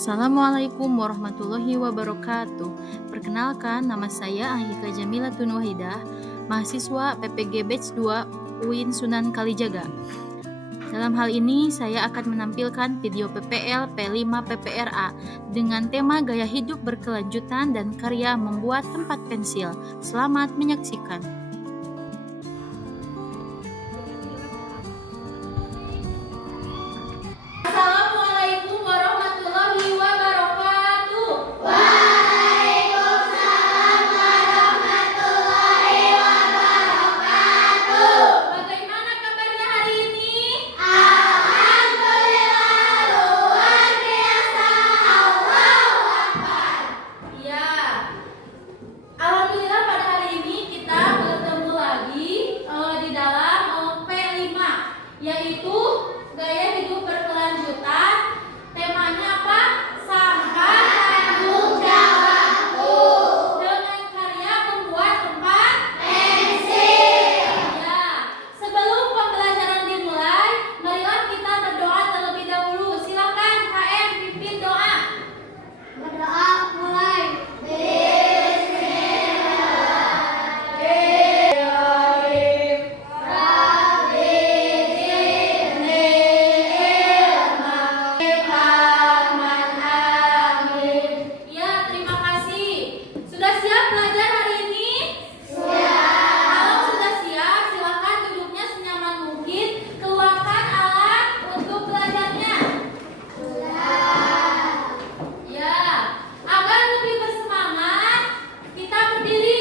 Assalamualaikum warahmatullahi wabarakatuh. Perkenalkan, nama saya Anggika Jamila Tunwahidah, mahasiswa PPG Batch 2 UIN Sunan Kalijaga. Dalam hal ini, saya akan menampilkan video PPL P5 PPRA dengan tema gaya hidup berkelanjutan dan karya membuat tempat pensil. Selamat menyaksikan. Assalamualaikum warahmatullahi wabarakatuh. Waalaikumsalam warahmatullahi wabarakatuh. Bagaimana kabarnya hari ini? Alhamdulillah luar biasa. Allahu Akbar. Ya, Alhamdulillah pada hari ini kita bertemu lagi di dalam P5, yaitu gaya hidup berkelanjutan. Temanya apa? Sampah tanggung jawabku. Dengan karya membuat tempat Pensil. ya. Sebelum pembelajaran dimulai, marilah kita berdoa terlebih dahulu. Silakan KM pimpin doa. Berdoa mulai. Ya, terima kasih. Sudah siap belajar hari ini? Kalau sudah siap, silakan duduknya senyaman mungkin. Keluarkan alat untuk belajarnya. Ya, agar lebih bersemangat, kita berdiri.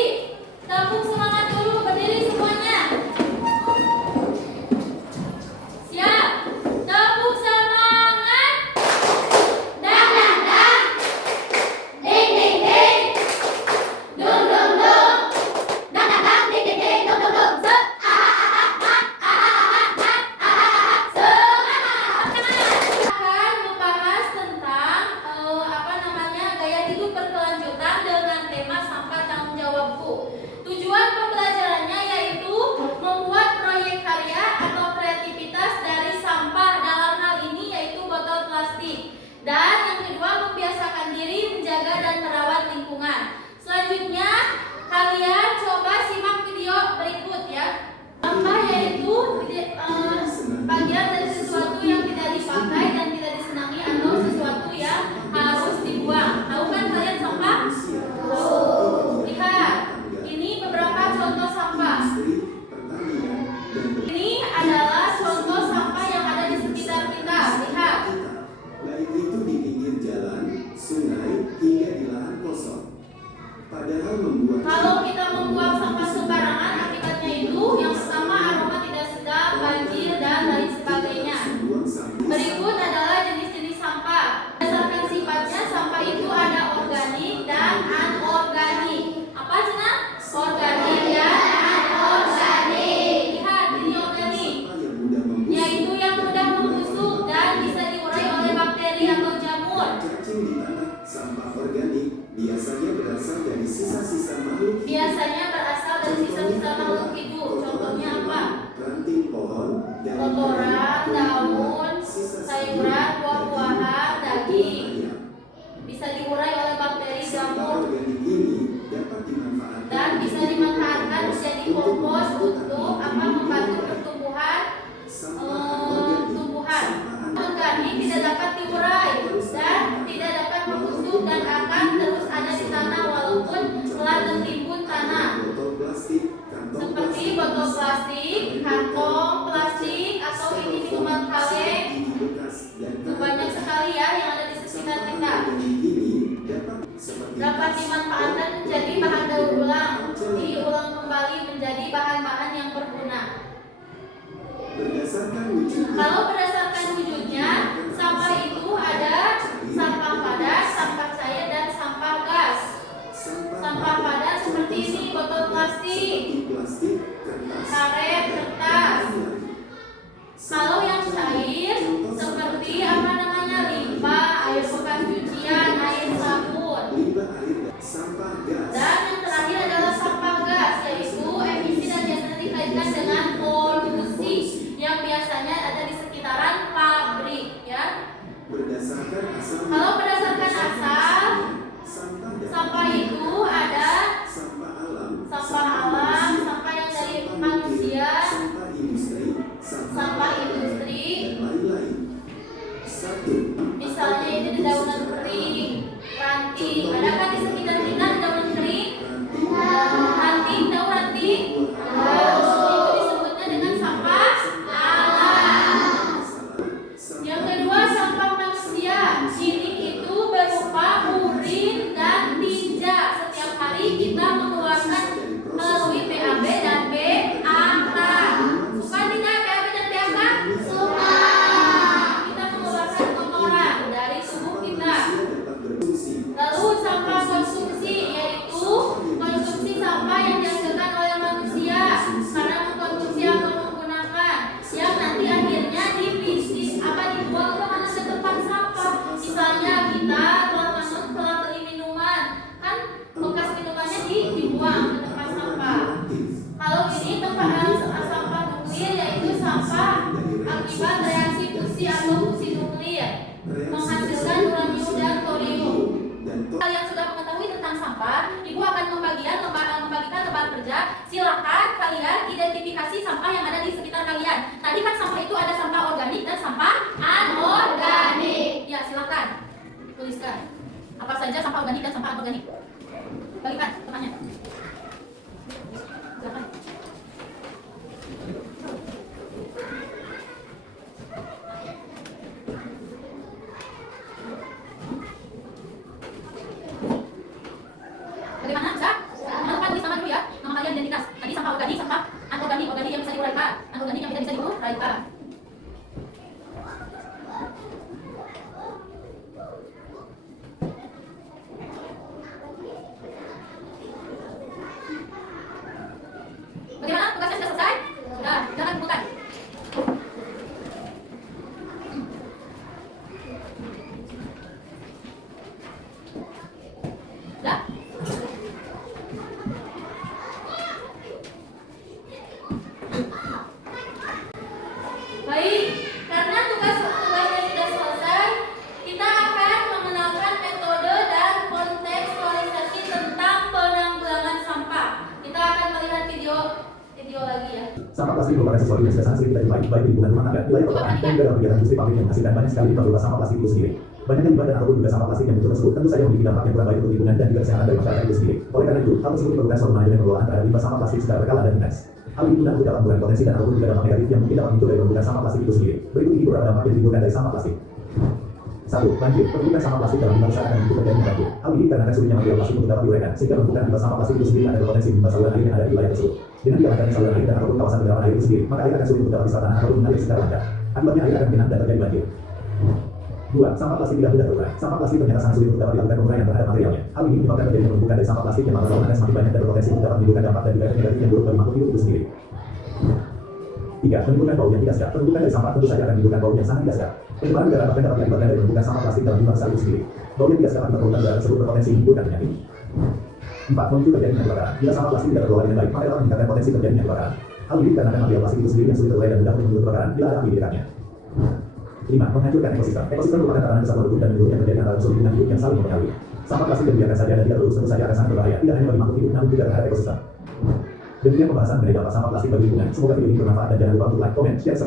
Tepuk semangat dulu, berdiri semuanya. Siap. Tepuk semangat. Dang dang dang. Ding ding ding. Dung dung dung. Dang dang dang ding ding ding dung dung dung. Set. Akan membahas tentang gaya hidup berkelanjutan dengan tema sampah tanggung jawabku. Tujuan pembelajarannya yaitu membuat proyek karya atau kreativitas dari sampah, dalam hal ini yaitu botol plastik. Dan yang kedua, membiasakan diri menjaga dan merawat lingkungan. Selanjutnya, kalian coba simak video berikut ya. Sampah yaitu bagian dari sesuatu yang tidak dipakai dan tidak disenangi atau sesuatu yang harus dibuang. Tahu kan kalian sampah? Lihat, ini beberapa contoh sampah. Ini adalah contoh sampah yang ada di sekitar kita. Lihat. Baik itu di pinggir jalan, sungai, hingga di lahan kosong. Padahal membuat Kalau kita membuang sampah sembarangan, akibatnya itu yang pertama aroma tidak sedap, banjir, dan lain sebagainya. buang sampah Berikut adalah jenis-jenis sampah. Berdasarkan sifatnya, sampah itu ada organik dan anorganik. Apa Cina? Organik dan anorganik. Lihat, ini organik, yang mudah membusuk, yaitu yang mudah membusuk dan bisa diurai oleh bakteri atau jamur. cacing di tanah. Sampah organik biasanya berasal dari sisa-sisa makhluk hidup. Biasanya berasal dari sisa-sisa makhluk hidup. Contohnya apa? Ranting pohon, Kotoran, daun, sayuran, buah-buahan, daging. Bisa diurai oleh bakteri, Sampah jamur, organik ini dapat dimanfaatkan dan bisa dimanfaatkan menjadi kompos untuk membantu pertumbuhan tumbuhan. Organik tidak dapat diurai dan tidak dapat membusuk dan akan terus ada di tanah walaupun telah tertimbun tanah. botol plastik, kantong Seperti botol plastik, kantong plastik, atau ini minuman kaleng. gigi bekas, dan Itu banyak sekali ya yang ada di sekitar kita. Dapat dimanfaatkan menjadi bahan daur ulang, diulang kembali menjadi bahan-bahan yang berguna. Berdasarkan wujudnya, Kalau berdasarkan wujudnya, sampah itu ada sampah padat, sampah cair, dan sampah gas. Sampah padat seperti ini, botol plastik, plastik, kertas, karet, kertas. Kalau yang cair seperti limbah, air bekas cucian, air sabun. limbah air, sampah gas, Dan yang terakhir adalah sampah gas, yaitu emisi dan biasanya dikaitkan dengan polusi yang biasanya ada di sekitaran pabrik ya. menghasilkan uranium dan thorium. dan Kalian sudah mengetahui tentang sampah, Ibu akan membagikan lembar kerja. Silakan kalian identifikasi sampah yang ada di sekitar kalian. Tadi kan sampah itu ada sampah organik dan sampah anorganik. Ya, silakan tuliskan apa saja sampah organik dan sampah anorganik. Bagikan temannya. Silakan. Bagaimana? Bisa? Teman-teman tulis nama dulu ya. Nama kalian identitas. Tadi sampah organik, sampah anorganik. Organik yang bisa diuraikan, anorganik yang tidak bisa diuraikan. Bagaimana? Tugasnya sudah selesai? Sudah, jangan bukan. Sudah? Baik, karena tugasnya sudah selesai, kita akan mengenalkan metode dan kontekstualisasi tentang penanggulangan sampah. Kita akan melihat video lagi ya. Sampah plastik merupakan sesuatu yang sudah sangat sering kita jumpai baik di lingkungan rumah tangga, wilayah perkotaan, dan juga dalam kegiatan industri pabrik yang menghasilkan banyak sekali limbah berupa sampah plastik itu sendiri. Banyaknya limbah dan ataupun juga sampah plastik yang muncul tersebut tentu saja memiliki dampak yang kurang baik untuk lingkungan dan juga kesehatan dari masyarakat itu sendiri. Oleh karena itu, hal tersebut diperlukan suatu manajemen pengelolaan terhadap limbah sampah plastik secara berkala dan intens. Hal ini guna untuk dapat mengurangi potensi dan ataupun juga dampak negatif yang mungkin dapat muncul dari penumpukan sampah plastik itu sendiri. Berikut ini beberapa dampak yang ditimbulkan dari sampah plastik. 1. Banjir. Penumpukan sampah plastik dalam limbah besar akan menimbulkan terjadinya banjir. Hal ini dikarenakan sulitnya material plastik untuk dapat diuraikan, sehingga penumpukan limbah sampah plastik itu sendiri ada berpotensi menimpa saluran air yang ada di wilayah tersebut. Dengan dialahkannya saluran air dan ataupun kawasan pendapat air itu sendiri, maka air akan sulit untuk dapat diserap tanah ataupun mengalir secara lancar. Akibatnya air akan genang dan terjadi banjir. 2. Sampah plastik tidak mudah terurai. Sampah plastik ternyata sangat sulit untuk dapat dilakukan penguraian terhadap materialnya. Hal ini menyebabkan terjadinya penumpukan dari sampah plastik yang lambat laun akan semakin banyak dan berpotensi untuk dapat menimbulkan dampak dan juga efek negatif yang buruk bagi makhluk hidup itu sendiri. 3. Menimbulkan bau yang tidak sedap. Penumpukan dari sampah tentu saja akan menimbulkan bau yang sangat tidak sedap. Pencemaran udara bahkan dapat diakibatkan dari penumpukan sampah plastik dalam limbah besar itu sendiri. Bau yang tidak sedap akibat polutan udara tersebut berpotensi menimbulkan penyakit. 4. Memicu terjadinya kebakaran. Bila sampah plastik tidak terkelola dengan baik, maka dapat meningkatkan potensi terjadinya kebakaran. Hal ini dikarenakan material plastik itu sendiri yang sulit terurai dan mudah menimbulkan kebakaran bila ada api di dekatnya. 5. Menghancurkan ekosistem. Ekosistem merupakan tatanan kesatuan hidup dan menyeluruh yang terjadi antara unsur hidup dan hidup yang saling mempengaruhi. Sampah plastik yang dibiarkan saja dan tidak terurus tentu saja akan sangat berbahaya, tidak hanya bagi makhluk hidup namun juga terhadap ekosistem. Demikian pembahasan mengenai dampak sampah plastik bagi lingkungan. Semoga video ini bermanfaat dan jangan lupa untuk like, comment, share,